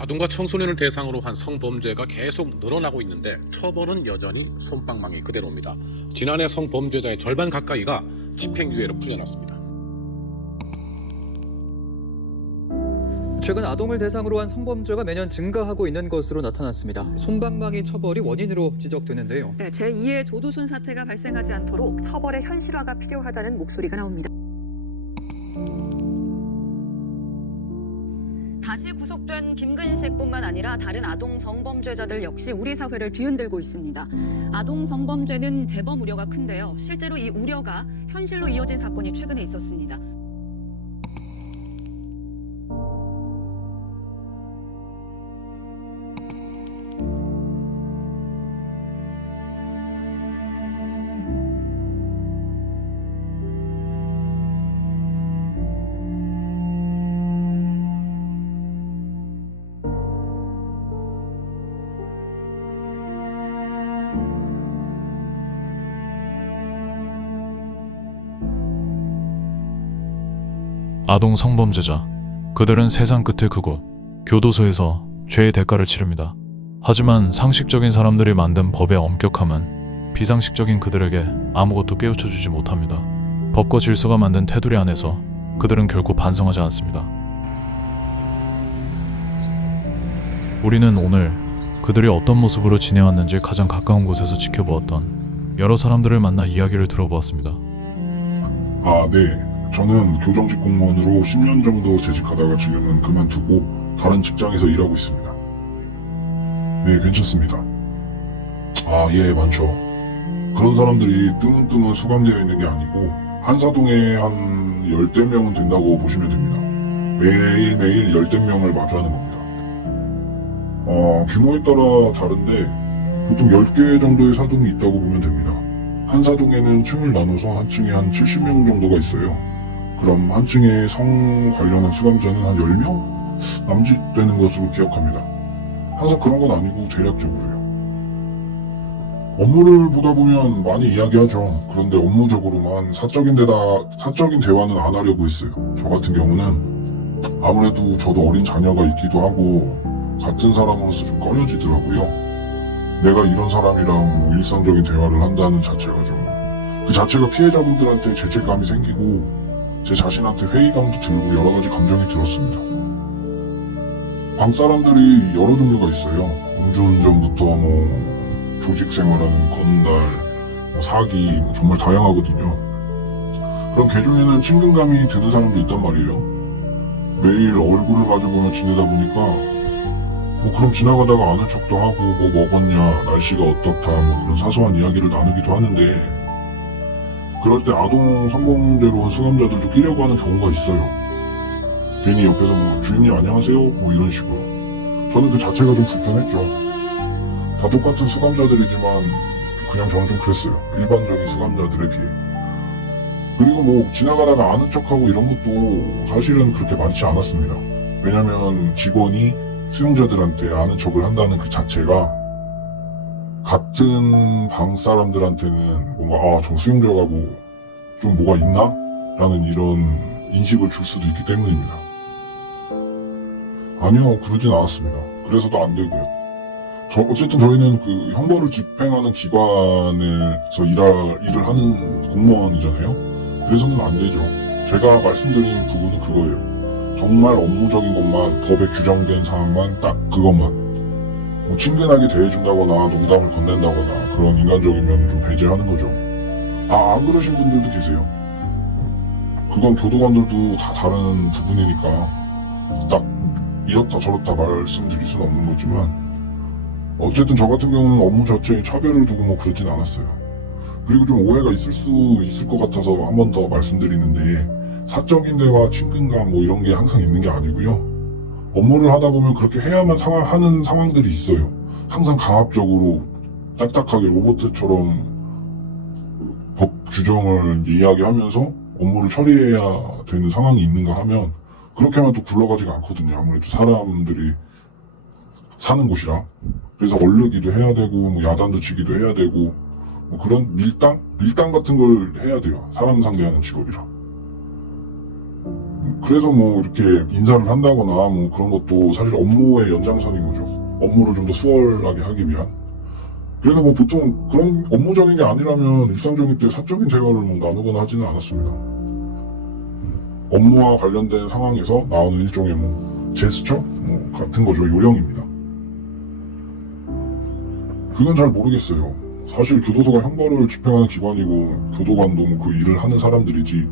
아동과 청소년을 대상으로 한 성범죄가 계속 늘어나고 있는데 처벌은 여전히 솜방망이 그대로입니다. 지난해 성범죄자의 절반 가까이가 집행유예로 풀려났습니다. 최근 아동을 대상으로 한 성범죄가 매년 증가하고 있는 것으로 나타났습니다. 솜방망이 처벌이 원인으로 지적되는데요. 네, 제2의 조두순 사태가 발생하지 않도록 처벌의 현실화가 필요하다는 목소리가 나옵니다. 다시 구속된 김근식뿐만 아니라 다른 아동 성범죄자들 역시 우리 사회를 뒤흔들고 있습니다. 아동 성범죄는 재범 우려가 큰데요. 실제로 이 우려가 현실로 이어진 사건이 최근에 있었습니다. 아동 성범죄자, 그들은 세상 끝의 그곳, 교도소에서 죄의 대가를 치릅니다. 하지만 상식적인 사람들이 만든 법의 엄격함은 비상식적인 그들에게 아무것도 깨우쳐주지 못합니다. 법과 질서가 만든 테두리 안에서 그들은 결코 반성하지 않습니다. 우리는 오늘 그들이 어떤 모습으로 지내왔는지 가장 가까운 곳에서 지켜보았던 여러 사람들을 만나 이야기를 들어보았습니다. 네. 저는 교정직 공무원으로 10년 정도 재직하다가 지금은 그만두고 다른 직장에서 일하고 있습니다. 네, 괜찮습니다. 예, 많죠. 그런 사람들이 뜨문뜨문 수감되어 있는 게 아니고 한사동에 한 10대 명은 된다고 보시면 됩니다. 매일매일 10대 명을 마주하는 겁니다. 규모에 따라 다른데 보통 10개 정도의 사동이 있다고 보면 됩니다. 한 사동에는 층을 나눠서 한 층에 한 70명 정도가 있어요. 그럼 한 층에 성 관련한 수감자는 한 10명 남짓되는 것으로 기억합니다. 항상 그런 건 아니고 대략적으로요. 업무를 보다 보면 많이 이야기하죠. 그런데 업무적으로만 사적인 대화는 안 하려고 했어요. 저 같은 경우는 아무래도 저도 어린 자녀가 있기도 하고 같은 사람으로서 좀 꺼려지더라고요. 내가 이런 사람이랑 일상적인 대화를 한다는 자체가 그 자체가 피해자분들한테 죄책감이 생기고 제 자신한테 회의감도 들고 여러 가지 감정이 들었습니다. 방 사람들이 여러 종류가 있어요. 음주운전부터 조직 생활하는 건달, 사기, 정말 다양하거든요. 그런 계중에는 친근감이 드는 사람도 있단 말이에요. 매일 얼굴을 마주보며 지내다 보니까 그럼 지나가다가 아는 척도 하고 뭐 먹었냐, 날씨가 어떻다, 그런 사소한 이야기를 나누기도 하는데 그럴 때 아동 성범죄로 온 수감자들도 끼려고 하는 경우가 있어요. 괜히 옆에서 주임님 안녕하세요 이런 식으로. 저는 그 자체가 좀 불편했죠. 다 똑같은 수감자들이지만 그냥 저는 좀 그랬어요. 일반적인 수감자들에 비해. 그리고 지나가다가 아는 척하고 이런 것도 사실은 그렇게 많지 않았습니다. 왜냐면 직원이 수용자들한테 아는 척을 한다는 그 자체가 같은 방 사람들한테는 뭔가 저 수용자가 좀 뭐가 있나? 라는 이런 인식을 줄 수도 있기 때문입니다. 아니요, 그러진 않았습니다. 그래서도 안 되고요. 어쨌든 저희는 그 형벌을 집행하는 기관에서 일을 하는 공무원이잖아요. 그래서는 안 되죠. 제가 말씀드린 부분은 그거예요. 정말 업무적인 것만, 법에 규정된 사항만, 딱 그것만. 친근하게 대해준다거나 농담을 건넨다거나 그런 인간적인 면을 좀 배제하는 거죠. 안 그러신 분들도 계세요. 그건 교도관들도 다 다른 부분이니까 딱 이렇다 저렇다 말씀드릴 수는 없는 거지만 어쨌든 저 같은 경우는 업무 자체에 차별을 두고 그러진 않았어요. 그리고 좀 오해가 있을 수 있을 것 같아서 한 번 더 말씀드리는데 사적인 대화, 친근감 이런 게 항상 있는 게 아니고요. 업무를 하다 보면 그렇게 해야만 하는 상황들이 있어요. 항상 강압적으로 딱딱하게 로봇처럼 법 규정을 이야기하면서 업무를 처리해야 되는 상황이 있는가 하면 그렇게만 또 굴러가지가 않거든요. 아무래도 사람들이 사는 곳이라. 그래서 얼르기도 해야 되고 야단도 치기도 해야 되고 그런 밀당 같은 걸 해야 돼요. 사람 상대하는 직업이라. 그래서 뭐 이렇게 인사를 한다거나 뭐 그런 것도 사실 업무의 연장선인 거죠. 업무를 좀 더 수월하게 하기 위한. 그래서 뭐 보통 그런 업무적인 게 아니라면 일상적인 때 사적인 대화를 뭐 나누거나 하지는 않았습니다. 업무와 관련된 상황에서 나오는 일종의 뭐 제스처 뭐 같은 거죠. 요령입니다. 그건 잘 모르겠어요. 사실 교도소가 형벌을 집행하는 기관이고 교도관도 뭐 그 일을 하는 사람들이지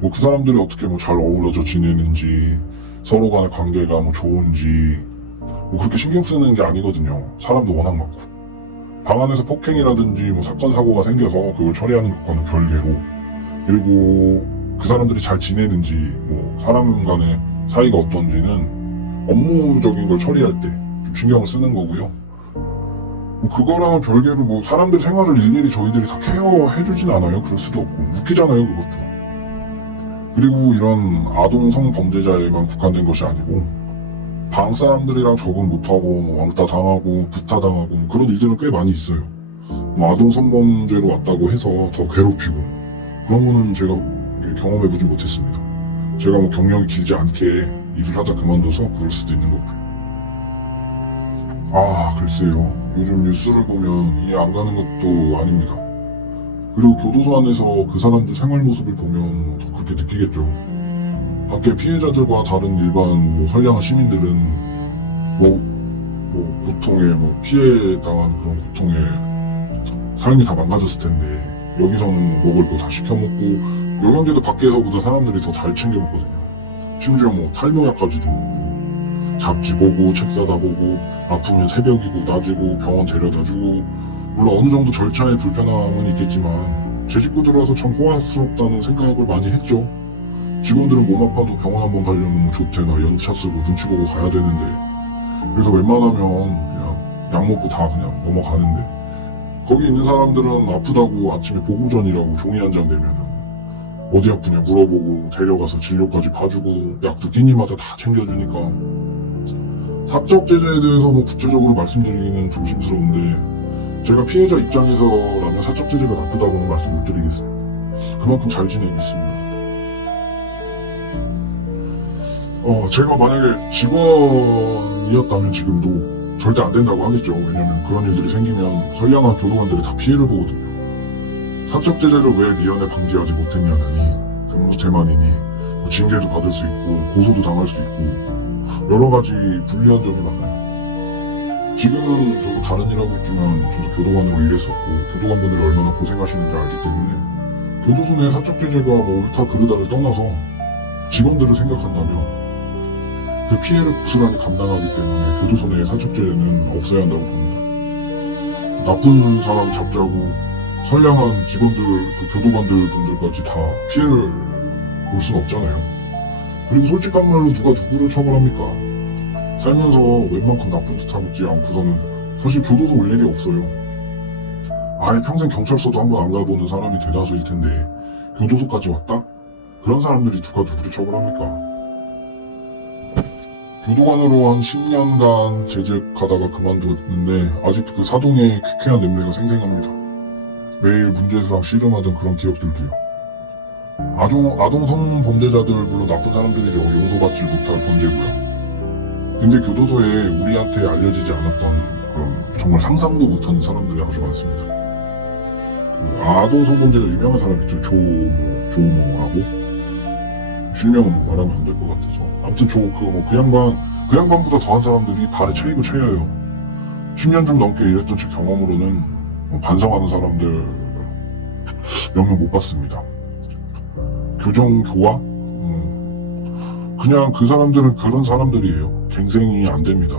뭐 그 사람들이 어떻게 뭐 잘 어우러져 지내는지 서로 간의 관계가 뭐 좋은지 뭐 그렇게 신경 쓰는 게 아니거든요. 사람도 워낙 많고 방 안에서 폭행이라든지 뭐 사건 사고가 생겨서 그걸 처리하는 것과는 별개로 그리고 그 사람들이 잘 지내는지 뭐 사람 간의 사이가 어떤지는 업무적인 걸 처리할 때 좀 신경을 쓰는 거고요. 뭐 그거랑은 별개로 뭐 사람들 생활을 일일이 저희들이 다 케어해주진 않아요. 그럴 수도 없고 웃기잖아요 그것도. 그리고 이런 아동 성범죄자에만 국한된 것이 아니고 방 사람들이랑 적응 못하고 뭐 왕따 당하고 부타 당하고 뭐 그런 일들은 꽤 많이 있어요. 뭐 아동 성범죄로 왔다고 해서 더 괴롭히고 그런 거는 제가 경험해보지 못했습니다. 제가 뭐 경력이 길지 않게 일을 하다 그만둬서 그럴 수도 있는 거고요. 글쎄요. 요즘 뉴스를 보면 이해 안 가는 것도 아닙니다. 그리고 교도소 안에서 그 사람들 생활 모습을 보면 더 그렇게 느끼겠죠. 밖에 피해자들과 다른 일반 뭐 선량한 시민들은 고통에 피해당한 그런 고통에 삶이 다 망가졌을 텐데 여기서는 먹을 거 다 시켜먹고 영양제도 밖에서보다 사람들이 더 잘 챙겨 먹거든요. 심지어 뭐 탈모약까지도 잡지 보고 책 사다 보고 아프면 새벽이고 낮이고 병원 데려다 주고 물론 어느 정도 절차의 불편함은 있겠지만 제 식구들 와서 참 호화스럽다는 생각을 많이 했죠. 직원들은 몸 아파도 병원 한번 가려면 뭐 조퇴나 연차 쓰고 눈치 보고 가야 되는데 그래서 웬만하면 그냥 약 먹고 다 그냥 넘어가는데 거기 있는 사람들은 아프다고 아침에 보고전이라고 종이 한 장 내면은 어디 아프냐 물어보고 데려가서 진료까지 봐주고 약도 끼니마다 다 챙겨주니까 사적 제재에 대해서 뭐 구체적으로 말씀드리기는 조심스러운데 제가 피해자 입장에서라면 사적 제재가 나쁘다고는 말씀 못 드리겠어요. 그만큼 잘 지내고 있습니다. 제가 만약에 직원이었다면 지금도 절대 안 된다고 하겠죠. 왜냐면 그런 일들이 생기면 선량한 교도관들이 다 피해를 보거든요. 사적 제재를 왜 미연에 방지하지 못했냐느니 근무 태만이니 뭐 징계도 받을 수 있고 고소도 당할 수 있고 여러 가지 불리한 점이 많아요. 지금은 저도 다른 일 하고 있지만 저도 교도관으로 일했었고 교도관분들이 얼마나 고생하시는지 알기 때문에 교도소 내 사적 제재가 뭐 옳다 그르다를 떠나서 직원들을 생각한다면 그 피해를 고스란히 감당하기 때문에 교도소 내 사적 제재는 없어야 한다고 봅니다. 나쁜 사람 잡자고 선량한 직원들, 그 교도관들 분들까지 다 피해를 볼 수는 없잖아요. 그리고 솔직한 말로 누가 누구를 처벌합니까? 살면서 웬만큼 나쁜 짓 하고 있지 않고서는 사실 교도소 올 일이 없어요. 아예 평생 경찰서도 한번 안 가보는 사람이 대다수일 텐데 교도소까지 왔다? 그런 사람들이 누가 누구를 처벌합니까? 교도관으로 한 10년간 재직하다가 그만두었는데 아직도 그 사동의 쾌쾌한 냄새가 생생합니다. 매일 문제수랑 씨름하던 그런 기억들도요. 아동 성범죄자들 물론 나쁜 사람들이죠. 용서받지 못할 범죄고요. 근데 교도소에 우리한테 알려지지 않았던 그런 정말 상상도 못하는 사람들이 아주 많습니다. 그 아동 성범죄가 유명한 사람 있죠. 조모라고 실명은 말하면 안 될 것 같아서 아무튼 그 양반보다 더한 사람들이 발에 체이고 체여요. 10년 좀 넘게 일했던 제 경험으로는 반성하는 사람들 몇 명 못 봤습니다. 교정교화? 그냥 그 사람들은 그런 사람들이에요. 갱생이 안 됩니다.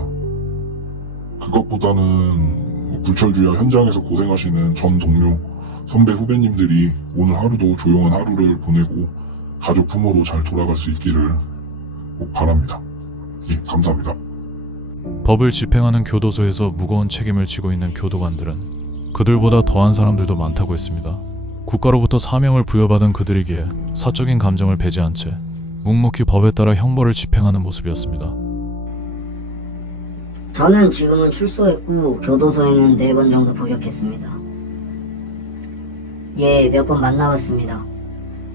그것보다는 불철주야 현장에서 고생하시는 전 동료, 선배 후배님들이 오늘 하루도 조용한 하루를 보내고 가족 부모로 잘 돌아갈 수 있기를 꼭 바랍니다. 예, 감사합니다. 법을 집행하는 교도소에서 무거운 책임을 지고 있는 교도관들은 그들보다 더한 사람들도 많다고 했습니다. 국가로부터 사명을 부여받은 그들이기에 사적인 감정을 배제한 채 묵묵히 법에 따라 형벌을 집행하는 모습이었습니다. 저는 지금은 출소했고 교도소에는 4번 정도 복역했습니다. 몇 번 만나봤습니다.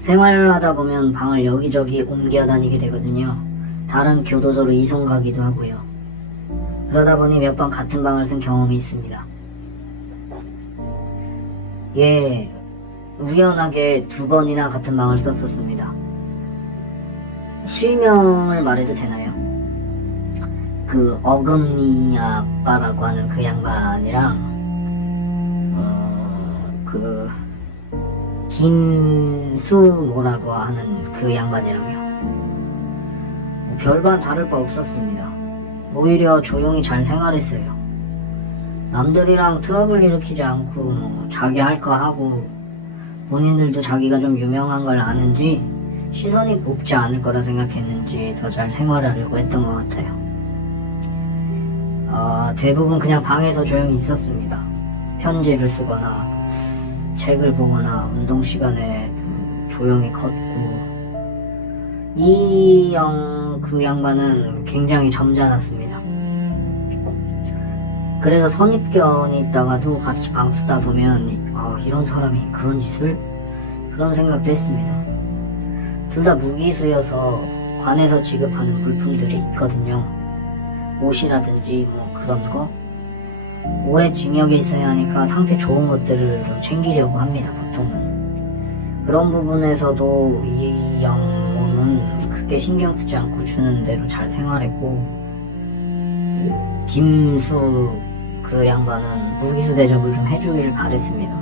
생활하다 보면 방을 여기저기 옮겨 다니게 되거든요. 다른 교도소로 이송 가기도 하고요. 그러다 보니 몇 번 같은 방을 쓴 경험이 있습니다. 예, 우연하게 2번이나 같은 방을 썼었습니다. 실명을 말해도 되나요? 그 어금니 아빠라고 하는 그 양반이랑 그 김수모라고 하는 그 양반이랑요. 별반 다를 바 없었습니다. 오히려 조용히 잘 생활했어요. 남들이랑 트러블 일으키지 않고 자기 할 거 하고, 본인들도 자기가 좀 유명한 걸 아는지 시선이 곱지 않을 거라 생각했는지 더 잘 생활하려고 했던 것 같아요. 대부분 그냥 방에서 조용히 있었습니다. 편지를 쓰거나 책을 보거나 운동 시간에 조용히 걷고. 그 양반은 굉장히 점잖았습니다. 그래서 선입견이 있다가도 같이 방 쓰다 보면 이런 사람이 그런 짓을? 그런 생각도 했습니다. 둘 다 무기수여서 관에서 지급하는 물품들이 있거든요. 옷이라든지 뭐 그런 거. 오래 징역에 있어야 하니까 상태 좋은 것들을 좀 챙기려고 합니다, 보통은. 그런 부분에서도 이 양모는 크게 신경 쓰지 않고 주는 대로 잘 생활했고, 김수 그 양반은 무기수 대접을 좀 해주길 바랬습니다.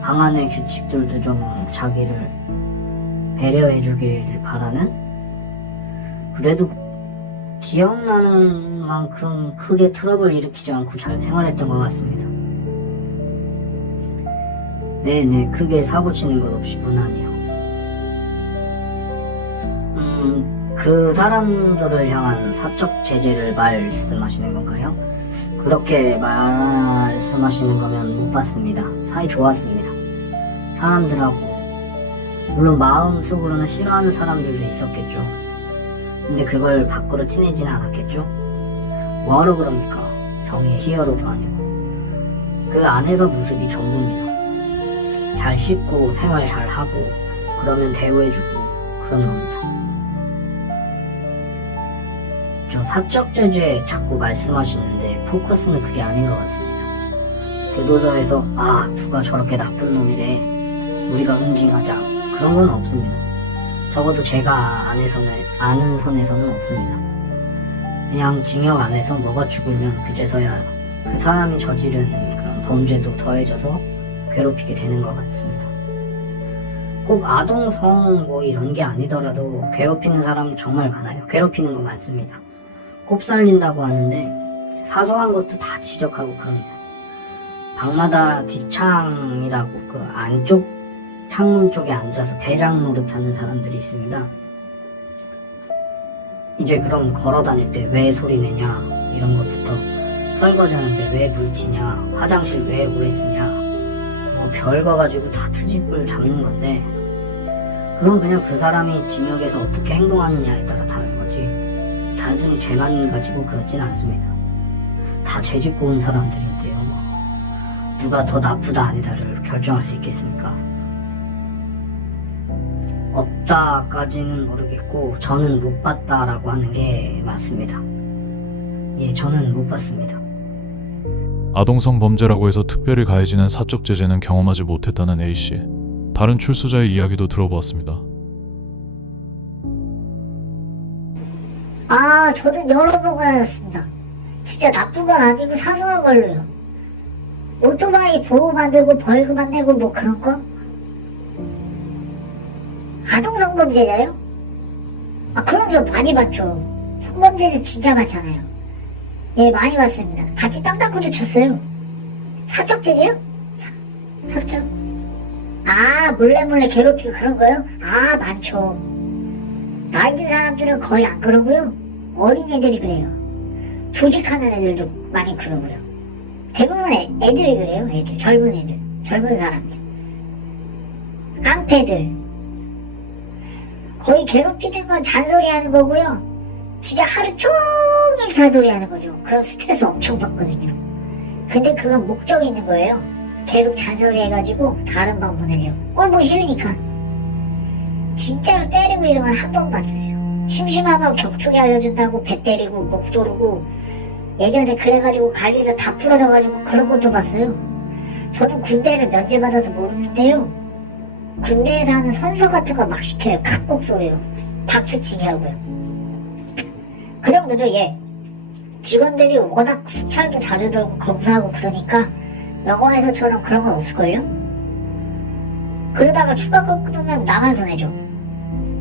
방 안의 규칙들도 좀 자기를 배려해주길 바라는? 그래도 기억나는 만큼 크게 트러블 일으키지 않고 잘 생활했던 것 같습니다. 네네, 크게 사고치는 것 없이 무난히요. 그 사람들을 향한 사적 제재를 말씀하시는 건가요? 그렇게 말씀하시는 거면 못 봤습니다. 사이 좋았습니다. 사람들하고. 물론 마음속으로는 싫어하는 사람들도 있었겠죠. 근데 그걸 밖으로 티내지는 않았겠죠? 뭐하러 그럽니까? 정의의 히어로도 아니고. 그 안에서 모습이 전부입니다. 잘 씻고 생활 잘하고 그러면 대우해주고 그런 겁니다. 좀 사적 제재 자꾸 말씀하시는데 포커스는 그게 아닌 것 같습니다. 교도소에서 누가 저렇게 나쁜 놈이래, 우리가 응징하자, 그런 건 없습니다. 적어도 제가 아는 선에서는 없습니다. 그냥 징역 안에서 뭐가 죽으면 그제서야 그 사람이 저지른 그런 범죄도 더해져서 괴롭히게 되는 것 같습니다. 꼭 아동성 뭐 이런 게 아니더라도 괴롭히는 사람 정말 많아요. 괴롭히는 거 많습니다. 꼽살린다고 하는데 사소한 것도 다 지적하고 그럽니다. 방마다 뒷창이라고 그 안쪽 창문 쪽에 앉아서 대장 노릇하는 사람들이 있습니다. 이제 그럼 걸어 다닐 때 왜 소리 내냐 이런 것부터, 설거지하는데 왜 불 튀냐, 화장실 왜 오래 쓰냐, 뭐 별거 가지고 다 트집을 잡는 건데, 그건 그냥 그 사람이 징역에서 어떻게 행동하느냐에 따라 다른 거지, 단순히 죄만 가지고 그렇진 않습니다. 다 죄짓고 온 사람들인데요. 누가 더 나쁘다 아니다를 결정할 수 있겠습니까? 없다까지는 모르겠고 저는 못 봤다라고 하는 게 맞습니다. 예, 저는 못 봤습니다. 아동성 범죄라고 해서 특별히 가해지는 사적 제재는 경험하지 못했다는 A씨. 다른 출소자의 이야기도 들어보았습니다. 저도 여러 번 가졌습니다. 진짜 나쁜 건 아니고 사소한 걸로요. 오토바이 보호 만들고 벌금 안 내고 뭐 그런 거? 아동 성범죄자요? 그럼요, 많이 봤죠. 성범죄에서 진짜 많잖아요. 예, 많이 봤습니다. 같이 땅 닦고도 쳤어요. 사적죄죠? 사적? 몰래 괴롭히고 그런 거요? 많죠. 나이 든 사람들은 거의 안 그러고요. 어린 애들이 그래요. 조직하는 애들도 많이 그러고요. 대부분 애들이 그래요. 애들, 젊은 애들, 젊은 사람들, 깡패들. 거의 괴롭히는 건 잔소리하는 거고요. 진짜 하루 종일 잔소리하는 거죠. 그럼 스트레스 엄청 받거든요. 근데 그건 목적이 있는 거예요. 계속 잔소리해가지고 다른 방 보내려고. 꼴 보기 싫으니까. 진짜로 때리고 이런 건 한 번 봤어요. 심심하면 격투기 알려준다고 배 때리고 목 조르고 예전에 그래가지고 갈비뼈 다 부러져가지고 그런 것도 봤어요. 저도 군대를 면제받아서 모르는데요. 군대에서 하는 선서 같은 거 막 시켜요. 큰 목소리로 박수치게 하고요. 그 정도죠. 예. 직원들이 워낙 수찰도 자주 들고 검사하고 그러니까 영화에서처럼 그런 건 없을걸요? 그러다가 추가금 끊으면 나만 내죠.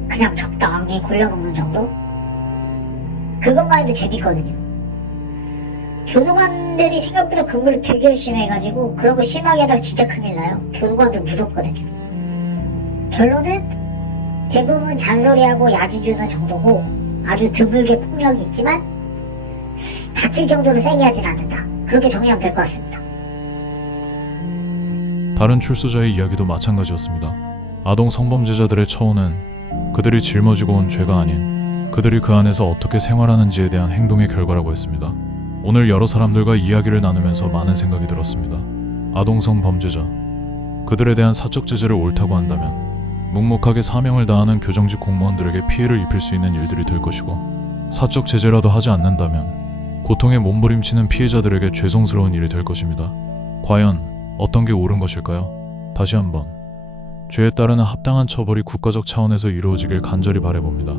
그냥 적당히 골라먹는 정도? 그것만 해도 재밌거든요. 교도관들이 생각보다 근무를 되게 열심히 해가지고 그런 거 심하게 하다가 진짜 큰일 나요. 교도관들 무섭거든요. 결론은 대부분 잔소리하고 야지 주는 정도고 아주 드물게 폭력이 있지만 다칠 정도로 세게 하진 않는다. 그렇게 정리하면 될 것 같습니다. 다른 출소자의 이야기도 마찬가지였습니다. 아동 성범죄자들의 처우는 그들이 짊어지고 온 죄가 아닌 그들이 그 안에서 어떻게 생활하는지에 대한 행동의 결과라고 했습니다. 오늘 여러 사람들과 이야기를 나누면서 많은 생각이 들었습니다. 아동 성범죄자, 그들에 대한 사적 제재를 옳다고 한다면 묵묵하게 사명을 다하는 교정직 공무원들에게 피해를 입힐 수 있는 일들이 될 것이고, 사적 제재라도 하지 않는다면 고통에 몸부림치는 피해자들에게 죄송스러운 일이 될 것입니다. 과연 어떤 게 옳은 것일까요? 다시 한번 죄에 따르는 합당한 처벌이 국가적 차원에서 이루어지길 간절히 바라봅니다.